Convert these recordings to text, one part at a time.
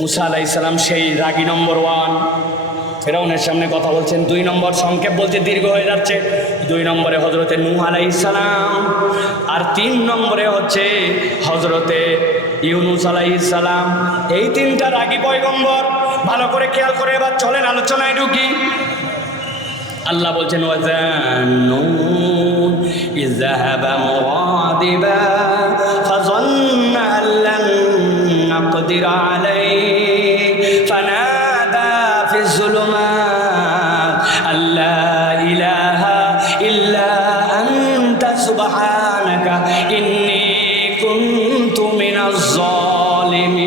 মুসা আলাইহিস সালাম সেই রাগী নম্বর 1, ফেরাউনের সামনে কথা বলছেন। 2 নম্বর সংক্ষেপ বলছে, দীর্ঘ হয়ে যাচ্ছে। 2 নম্বরে হজরতে নূহ আলাইহিস সালাম, আর 3 নম্বরে হচ্ছে হজরতে ইউনুস আলাইহিস সালাম। এই 3টা রাগী পয়গম্বর। ভালো করে খেয়াল করে এবার চলেন আলোচনায় ঢুকি। আল্লাহ বলছেন ওয়াজান্নুন ইযহাবা মুগাদিবা ফাযান্না আল্লান নাকদির আলাইহি ফানাদা ফিজ যুলুমাত আল্লা ইলাহা ইল্লা আনতা সুবহানাকা ইন্নী কুনতু মিনাজ জালিমিন।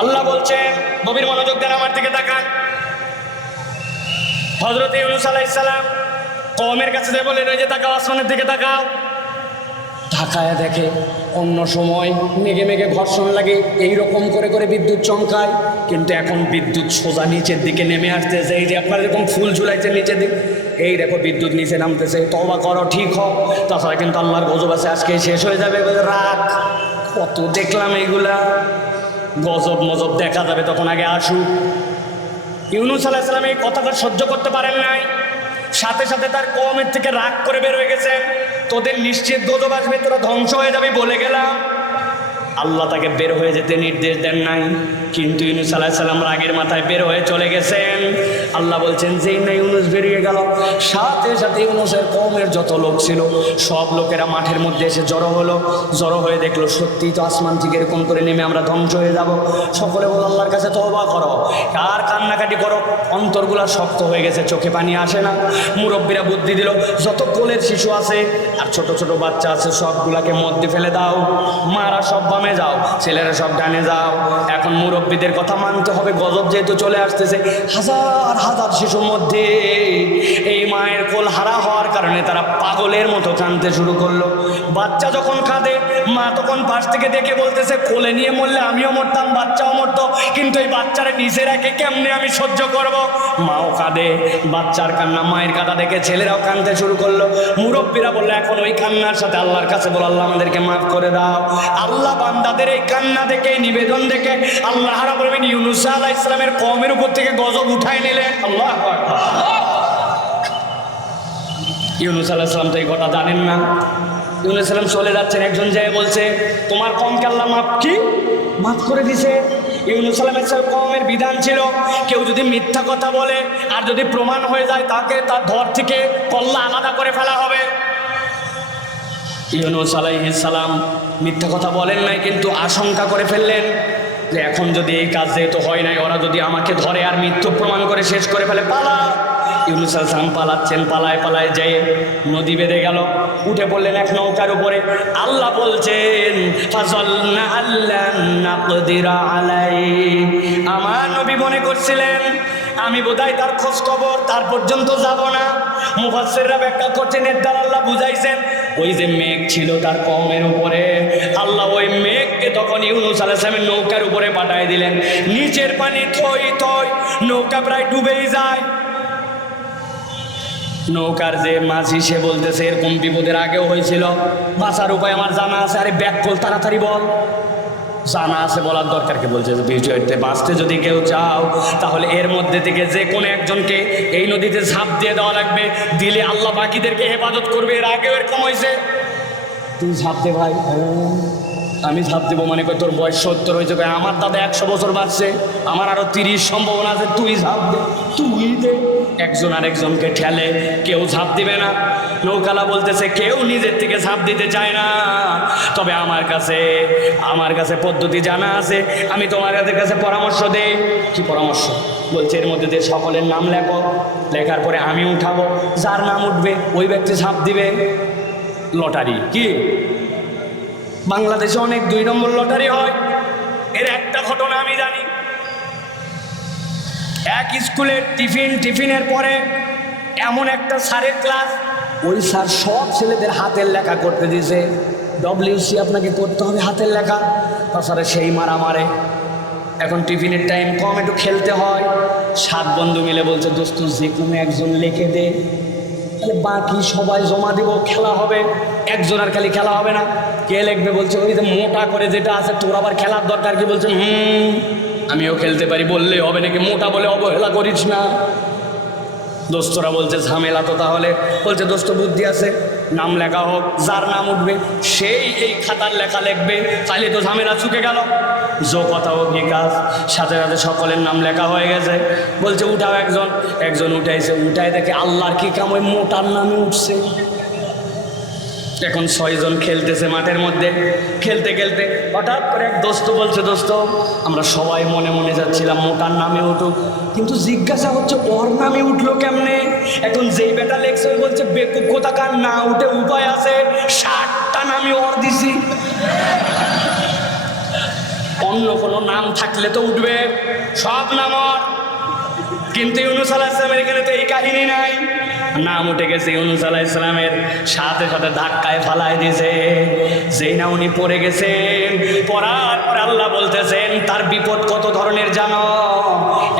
আল্লাহ বলছেন, গভীর মনোযোগ দেন, আমার দিকে তাকান। হযরত ইউনূস আলাইহিস সালাম কওমের কাছে যে বলেন, ওই যে তাকাও, আসমানের দিকে তাকাও। তাকায় দেখে অন্য সময় মেঘে মেঘে ঘর্ষণ লাগে, এইরকম করে করে বিদ্যুৎ চমকায়, কিন্তু এখন বিদ্যুৎ সোজা নিচের দিকে নেমে আসতেছে। এই যে আপনারা এরকম ফুল ঝুলাইছে নিচের দিকে, এই দেখো বিদ্যুৎ নিচে নামতেছে। তওবা করো, ঠিক হও, তাছাড়া কিন্তু আল্লাহর গজব আছে, আজকে শেষ হয়ে যাবে। রাগ কত দেখলাম এইগুলা, গজব মজব দেখা যাবে তখন, আগে আসুক। ইউনূস আলাইহিস সালাম এই কথাটা সহ্য করতে পারেন নাই, সাথে সাথে তার কওমের থেকে রাগ করে বের হয়ে গেছেন। তোদের নিশ্চিত গজব আসবে, তোরা ধ্বংস হয়ে যাবে বলে গেলাম। আল্লাহ তাকে বের হয়ে যেতে নির্দেশ দেন নাই, কিন্তু ইউনূস আলাইহিস সালাম রাগের মাথায় বের হয়ে চলে গেছেন। আল্লাহ বলছেন, যেই না ইউনূস বেরিয়ে গেল, সাথে সাথে ইউনূসের কওমের যত লোক ছিল সব লোকেরা মাঠের মধ্যে এসে জড়ো হলো। জড়ো হয়ে দেখলো সত্যিই তো আসমান থেকে এরকম করে নেমে আমরা ধ্বংস হয়ে যাব। সকলে বল, আল্লাহর কাছে তওবা করো, আর কান্নাকাটি করো। অন্তরগুলা শক্ত হয়ে গেছে, চোখে পানি আসে না। মুরব্বীরা বুদ্ধি দিল, যত কোলের শিশু আছে আর ছোট ছোট বাচ্চা আছে সবগুলাকে মধ্যে ফেলে দাও, মারা সব বামে যাও, ছেলেরা সব ডানে যাও। এখন মুরব্বীদের কথা মানতে হবে, গজব যেহেতু চলে আসতেছে। হাজার হাজার শিশুর মধ্যে এই মায়ের কোল হারা হওয়ার কারণে তারা পাগলের মতো কাঁদতে শুরু করলো। বাচ্চা যখন কাঁদে, মা তখন পাশ থেকে দেখে বলতেছে, কোলে নিয়ে মরলে আমিও মরতাম, বাচ্চাও মরতো, কিন্তু এই বাচ্চারা নিচে রাখে কেমনে আমি সহ্য করব। মাও কাঁদে, বাচ্চার কান্না, মায়ের কাঁদা দেখে ছেলেরাও কাঁদতে শুরু করলো। মুরব্বীরা বললো, এখন ওই কান্নার সাথে আল্লাহর কাছে বলো, আল্লাহ আমাদেরকে মাফ করে দাও। আল্লাহ বান্দাদের এই কান্না দেখে, নিবেদন দেখে আল্লাহ রাব্বুল আলামিন ইউনূস আলাইহিস সালামের কওমের উপর থেকে গজব উঠায় নিলেন। আল্লাহু আকবার। ইউনূস আলাইহিস সালাম তো এই কথা জানেন না। ইউনূস সালাম চলে যাচ্ছেন, একজন যায় বলছে, তোমার কওমকে আল্লাহ মাফ করে দিছে। ইউনূস আলাইহিস সালামের কওমের বিধান ছিল, কেউ যদি মিথ্যা কথা বলে আর যদি প্রমাণ হয়ে যায়, তাকে তার ধর থেকে কল্লা আলাদা করে ফেলা হবে। ইউনূস আলাইহিস সালাম মিথ্যা কথা বলেন নাই, কিন্তু আশঙ্কা করে ফেললেন যে এখন যদি এই কাজ যেহেতু হয় নাই, ওরা যদি আমাকে ধরে আর মৃত্যু প্রমাণ করে শেষ করে ফেলে, পালা। ইউনূস আলাইহিস সালাম পালাচ্ছেন, পালায় পালায় যেয়ে নদী বেঁধে গেল, উঠে পড়লেন এক নৌকার উপরে। আল্লাহ বলছেন, ফাযাল্না আল্লান নাকদিরা আলাইহি, আমার নবী মনে করছিলেন আমি বোধহয় তার খোঁজ খবর তার পর্যন্ত যাব না। মুফাসসিররা ব্যাখ্যা করছেন, এর দ্বারা আল্লাহ বুঝাইছেন, ওই যে মেঘ ছিল তার কওমের উপরে, আল্লাহ ওই মেঘকে তখন ইউনূস আলাইহিস সালামের নৌকার উপরে পাঠিয়ে দিলেন। নিচের পানি থই থই, নৌকা প্রায় ডুবেই যায়। নৌকার যে মাঝি সে বলতেছে, এরকম বিপদের আগেও হয়েছিল, বাঁচার উপায় আমার জানা আছে। আরে ব্যাক কল, তাড়াতাড়ি বল। জানা আছে বলার দরকার কি? বলছে যে বিষয়তে বাঁচতে যদি কেউ চাও, তাহলে এর মধ্যে থেকে যে কোনো একজনকে এই নদীতে ঝাঁপ দিয়ে দেওয়া লাগবে, দিলে আল্লাহ বাকিদেরকে হেফাজত করবে। এর আগেও এরকম হয়েছে। তুই ঝাঁপ দে ভাই। আমি ঝাঁপ দেবো মানে কই, তোর বয়স 70 হয়েছে, আমার দাদা 100 বছর বাঁচছে, আমার আরো 30 সম্ভাবনা আছে, তুই ঝাঁপ দে, তুই দে। একজন আরেকজনকে ঠেলে, কেউ ঝাঁপ দিবে না। নৌকালা বলতেছে, কেউ নিজের থেকে ঝাঁপ দিতে চায় না, তবে আমার কাছে পদ্ধতি জানা আছে, আমি তোমাদের কাছে পরামর্শ দেই। কি পরামর্শ? বলছে, এর মধ্যে দিয়ে সকলের নাম লেখো, লেখার পরে আমি উঠাবো, যার নাম উঠবে ওই ব্যক্তি ঝাঁপ দিবে। লটারি। কি বাংলাদেশে অনেক 2 নম্বর লটারি হয়। এর একটা ঘটনা আমি জানি। এক স্কুলের টিফিনের পরে এমন একটা স্যারের ক্লাস, ওই স্যার সব ছেলেদের হাতের লেখা করতে দিয়েছে। WC আপনাকে করতে হবে হাতের লেখা, তাছাড়া সেই মারে। এখন টিফিনের টাইম কম, একটু খেলতে হয়। 7 বন্ধু মিলে বলছে, দোস্ত যে কোনো একজন লিখে দে। তাহলে বাকি সবাই জমা দিব, খেলা হবে। একজন আর খালি খেলা হবে না, কে লিখবে? বলছে ওই যে মোটা করে যেটা আছে, তোর আবার খেলার দরকার কি? বলছে আমিও খেলতে পারি, বললে হবে নাকি? মোটা বলে অবহেলা করিস না। দোস্তরা বলছে ঝামেলা তো। তাহলে বলছে দোস্ত বুদ্ধি আছে, নাম লেখা হোক, যার নাম উঠবে সেই এই খাতার লেখা লিখবে, তাহলে তো ঝামেলা চুকে গেল। জো কথা ও কি কাজ, সাথে সাথে সকলের নাম লেখা হয়ে গেছে। বলছে উঠাও একজন, একজন উঠাইছে, উঠাই দেখে আল্লাহর কি কাম, ওই মোটার নামে উঠছে। এখন 6 জন খেলতেছে মাঠের মধ্যে। খেলতে খেলতে হঠাৎ করে এক দোস্ত বলছে, দোস্ত আমরা সবাই মনে মনে যাচ্ছিলাম মোটার নামে উঠুক, কিন্তু জিজ্ঞাসা হচ্ছে ওর নামে উঠলো কেমনে? এখন যেই বেটা লেখছে বলছে বেকুব কোথাকার, না উঠে উপায় আছে, 60টা নামই ওর দিছি। অন্য কোনো নাম থাকলে তো উঠবে, সব নাম ওর। কিন্তু ইউনূস আলাইহিস সালামের এখানে তো এই কাহিনী নাই। নাম উঠে গেছে ইউনূস আলাইহিস সালামের, সাথে সাথে ধাক্কায় ফালাই দিয়েছে। যেই না উনি পড়ে গেছেন, পড়ার পর আল্লাহ বলতেছেন তার বিপদ কত ধরনের জানো?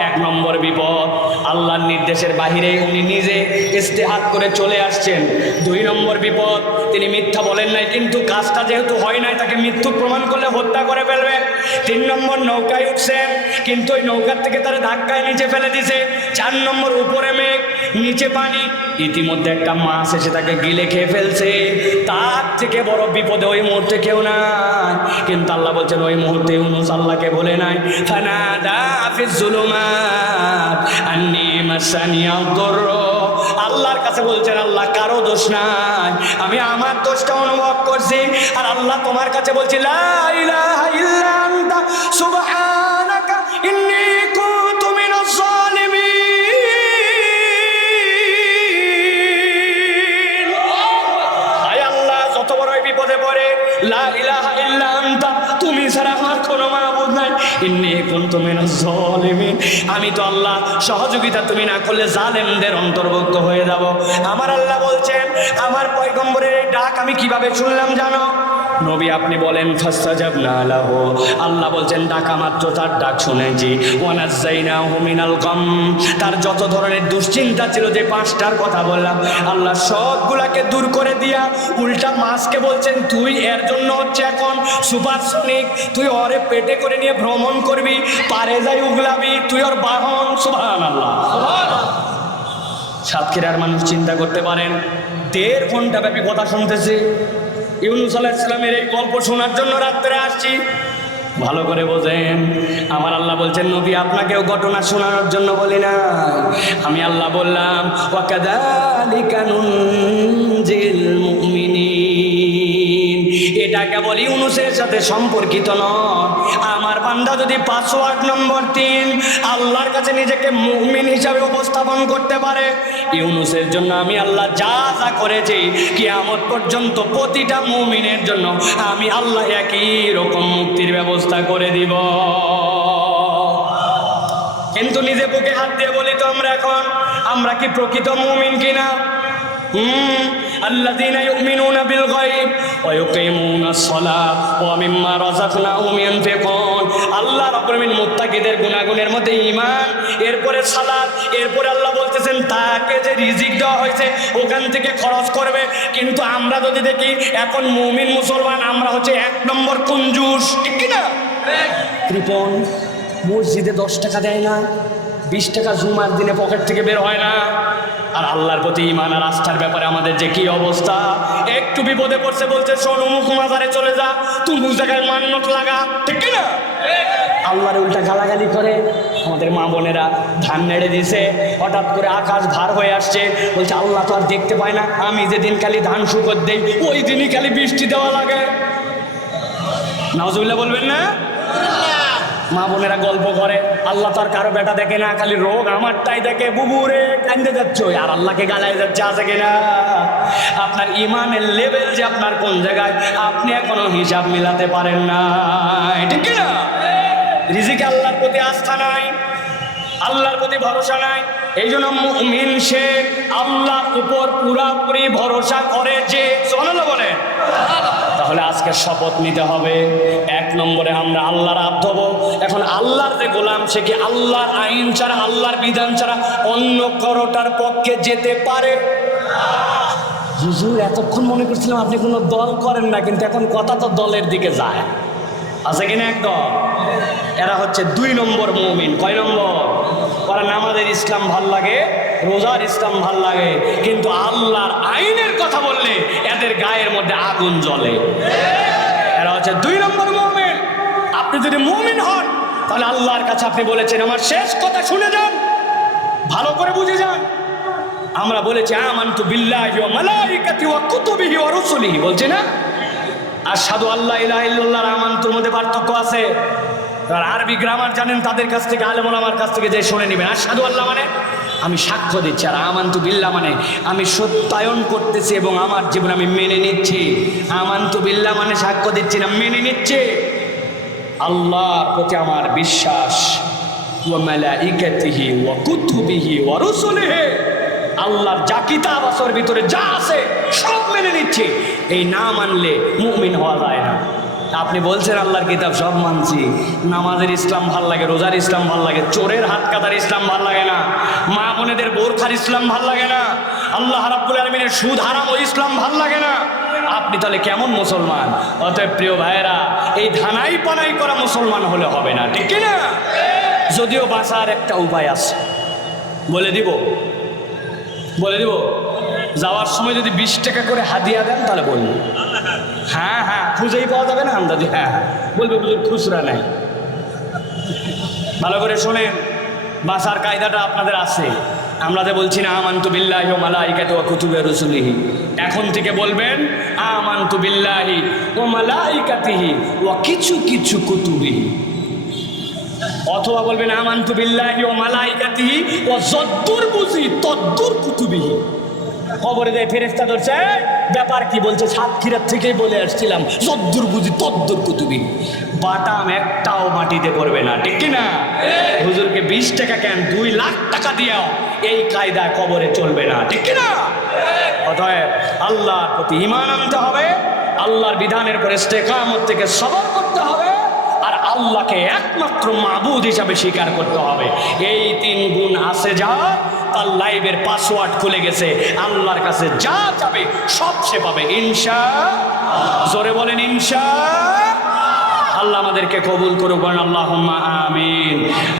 1 নম্বর বিপদ, আল্লাহর নির্দেশের বাহিরে উনি নিজে ইস্তেহাদ করে চলে আসছেন। 2 নম্বর বিপদ, তিনি মিথ্যা বলেন নাই, কিন্তু কাজটা যেহেতু হয় নাই তাকে মৃত্যু প্রমাণ করলে হত্যা করে ফেলবে। 3 নম্বর, নৌকায় উঠছেন, কিন্তু ওই নৌকার থেকে তারা ধাক্কায় নিচে ফেলে দিছে। 4 নম্বর, উপরে মেঘ নিচে পানি, ইতিমধ্যে একটা মাছ এসে তাকে গিলে খেয়ে ফেলছে। তার থেকে বড় বিপদে ওই মুহূর্তে কেউ নাই। কিন্তু আল্লাহ বলছেন ওই মুহূর্তে ইউনূস আল্লাহকে বলে নাই, ফানাদা ফিজ জুলুমাত আন্নী মাসানিয়াদ দুরর। আল্লাহর কাছে বলছেন আল্লাহ কারো দোষ নাই, আমি আমার দোষটা অনুভব করছি। আর আল্লাহ তোমার কাছে বলছি লা ইলাহা ইল্লা আনতা সুবহানাকা ইন্নী কুনতু মিনাজ জালিমিন। আয় আল্লাহ, যত বড় বিপদে পড়ে লা ইলাহা ইল্লা আনতা, তুমি ছাড়া আমার কোনো মাবুদ নাই, ইন্নী কুনতু মিনাজ জালিমিন, আমি তো আল্লাহ সহযোগিতা তুমি না করলে জালেমদের অন্তর্ভুক্ত হয়ে যাব। আমার আল্লাহ বলছেন আমার পয়গম্বরের এই ডাক আমি কিভাবে শুনলাম জানো? নবী আপনি বলেন ফাস্তাজাবনা লাহু, আল্লাহ বলছেন ডাকা মাত্র তার ডাক শুনেছি। ওয়ানাজ্জাইনাহু মিনাল গাম, তার যত ধরনের দুশ্চিন্তা ছিল, যে 5টার কথা বললাম, আল্লাহ সবগুলাকে দূর করে দিয়া উল্টা মাছকে বলছেন তুই এর জন্য হচ্ছে এখন সুপারসনিক, তুই ওরে পেটে করে নিয়ে ভ্রমণ করবি, পারে যাই উগলাবি, তুই ওর বাহন। সুবহানাল্লাহ। সাতক্ষীরার মানুষ চিন্তা করতে পারেন, 1.5 ঘন্টা ব্যাপী কথা শুনতেছে। ইউনূস আলাইহিস সালামের এই গল্প শোনার জন্য রাত্রে আসছি। ভালো করে বোঝেন, আমার আল্লাহ বলছেন নবী আপনাকেও ঘটনা শোনানোর জন্য বলি না, আমি আল্লাহ বললাম ওয়া কাযালিকা নুনজিল মুমিনিন। এটা কেবল ইউনূসের সাথে সম্পর্কিত নয়। আমার বান্দা যদি 508 নম্বর 3 আল্লাহর কাছে নিজেকে মুমিন হিসাবে উপস্থাপন করতে পারে, ইউনূসের জন্য আমি আল্লাহ যা যা করেছি কিয়ামত পর্যন্ত প্রতিটা মুমিনের জন্য আমি আল্লাহ একই রকম মুক্তির ব্যবস্থা করে দিব। কিন্তু নিজে বুকে হাত দিয়ে বলি তো আমরা কি প্রকৃত মুমিন কিনা? আল্লাযীনা ইউমিনুনা বিল গায়ব ওয়া ইউকিমুনাস সালাহ ওয়া মিম্মা রাযাকনাহুম ইউনফিকুন। আল্লাহ রাব্বুল আলামিন মুত্তাকিদের গুনাগুনের মধ্যে ঈমান, এরপরে সালাত, এরপরে আল্লাহ বলতেছেন তাকে যে রিজিক দেওয়া হয়েছে ওখান থেকে খরচ করবে। কিন্তু আমরা যদি দেখি এখন মুমিন মুসলমান আমরা হচ্ছে 1 নম্বর কঞ্জুস, ঠিক কি না? কৃপণ, মসজিদে 10 টাকা দেয় না, 20 টাকা জুমার দিনে পকেট থেকে বের হয় না। আর আল্লাহর প্রতি ঈমান আর আস্থার ব্যাপারে আমাদের যে কি অবস্থা, একটু বিপদে পড়ছে বলছে শোন অমুক মাজারে চলে যা, তুই জায়গায় মান্নত লাগা, ঠিক কি না? আল্লাহর উল্টা গালাগালি করে। আমাদের মা বোনেরা ধান নেড়ে দিছে, হঠাৎ করে আকাশ ভার হয়ে আসছে, বলছে আল্লাহ তো আর দেখতে পায় না, আমি যেদিন খালি ধান শুকর দেই ওই দিনই খালি বৃষ্টি দেওয়া লাগে। নাউজুবিল্লাহ বলবেন না? মা বোনেরা গল্প করে আল্লাহ তার কারো বেটা দেখে না, খালি রোগ আমারটাই দেখে, বুবুরে কান্দে যাচ্ছ আর আল্লাহকে গালায় যাচ্ছে, আছে কিনা? আপনার ইমানের লেভেল যে আপনার কোন জায়গায় আপনি এখনো হিসাব মিলাতে পারেন না, ঠিক কিনা? রিজিকে আল্লাহর প্রতি আস্থা নাই, আল্লাহর প্রতি ভরসা নাই। এই জন্য মুমিন সে আল্লাহর উপর পুরাপুরি ভরসা করে যে, সুবহানাল্লাহ বলে। তাহলে আজকে শপথ নিতে হবে, 1 নম্বরে আমরা আল্লাহর আব্দ হব। এখন আল্লাহর যে গোলাম, সে কি আল্লাহর আইন ছাড়া, আল্লাহর বিধান ছাড়া অন্য কারোটার পক্ষে যেতে পারে? হুজুর এতক্ষণ মনে করছিলাম আপনি কোনো দল করেন না, কিন্তু এখন কথা তো দলের দিকে যায়। আছে কিনা একদম? এরা হচ্ছে 2 নম্বর মুমিন। কয় নম্বর? ওরা নামাজের ইসলাম ভাল লাগে, রোজার ইসলাম ভাল লাগে, কিন্তু আল্লাহর আইনের কথা বললে এদের গায়ের মধ্যে আগুন জ্বলে। এরা হচ্ছে 2 নম্বর মুমিন। আপনি যদি মুমিন হন তাহলে আল্লাহর কাছে আপনি বলেছেন আমার শেষ কথা শুনে যান, ভালো করে বুঝে যান। আমরা বলেছি আমানতু বিল্লাহি ওয়া মালাইকাতিহি ওয়া কুতুবিহি ওয়া রুসুলিহি, বলছি না? আশহাদু আল্লা ইলাহা ইল্লাল্লাহ আমানতুর মধ্যে পার্থক্য আছে। আর আরবি গ্রামার জানেন তাদের কাছ থেকে, আলেম ওলামার কাছ থেকে যে শুনে নেবেন। আশহাদু আল্লাহ মানে আমি সাক্ষ্য দিচ্ছি, আর আমানতু বিল্লাহ মানে আমি সত্যায়ন করতেছি এবং আমার জীবন আমি মেনে নিচ্ছি। আমানতু বিল্লাহ মানে সাক্ষ্য দিচ্ছি না, মেনে নিচ্ছি। আল্লাহর প্রতি আমার বিশ্বাস, ওয়া মালাইকাতিহি ওয়া কুতুবিহি ওয়া রুসুলিহি, আল্লাহর যা কিতাব আছে ওর ভিতরে যা আছে সব মেনে নিচ্ছে। এই না মানলে মুমিন হওয়া যায় না। আপনি বলছেন আল্লাহর কিতাব সব মানছি, নামাজের ইসলাম ভাল লাগে, রোজার ইসলাম ভাল লাগে, চোরের হাত কাটার ইসলাম ভাল লাগে না, মা বোনেদের বোরখার ইসলাম ভাল লাগে না, আল্লাহ রাব্বুল আলামিনের সুদ হারাম ও ইসলাম ভাল লাগে না, আপনি তাহলে কেমন মুসলমান? অতএব প্রিয় ভাইয়েরা, এই ধানাই পানাই করা মুসলমান হলে হবে না, ঠিক না? যদিও বাঁচার একটা উপায় আছে, বলে দিব যাওয়ার সময় যদি 20 টাকা করে হাদিয়া দেন তাহলে বলবো। হ্যাঁ হ্যাঁ, খুঁজেই পাওয়া যাবে না আন্দাজে। হ্যাঁ বলবে হুজুর খুচরা নাই। ভালো করে শোনেন, বাঁচার কায়দাটা আপনাদের আছে। আমরা যে বলছি না আমানতু বিল্লাহি ওয়া মালাইকাতিহি ওয়া কুতুবিহি ওয়া রুসুলিহি, এখন থেকে বলবেন আমানতু বিল্লাহি ওয়া মালাইকাতিহি ওয়া কিছু কিছু কুতুবিহি, অথবা বলবেন আমানতু বিল্লাহি ওয়া মালাইকাতিহি ওয়া যদ্দুর বুঝি তদ্দুর কুতুবিহি। খবরে দেয় ফেরেশতা ধরছে, ব্যাপার কি? বলছে সাতক্ষীরার থেকেই বলে আসছিলাম, যদ্দুর বুঝি তদ্দুর কুতুবিহি। বাটাম একটাও মাটিতে পড়বে না, ঠিক কি না? হুজুরকে 20 টাকা কেন, 2 লাখ টাকা দিয়াও এই কায়দায় কবরে চলবে না, ঠিক কি না? অতএব আল্লাহর প্রতি ঈমান আনতে হবে, আল্লাহর বিধানের উপর ইস্তেকামত থেকে সবর করতে হবে, আর আল্লাহকে একমাত্র মাবুদ হিসাবে স্বীকার করতে হবে। এই 3 গুণ আছে যা, তার লাইভের পাসওয়ার্ড খুলে গেছে, আল্লাহর কাছে যা যাবে সব সে পাবে ইনশাআল্লাহ। জোরে বলেন ইনশাআল্লাহ। আল্লাহ আমাদেরকে কবুল করুক, আল্লাহুম্মা আমিন।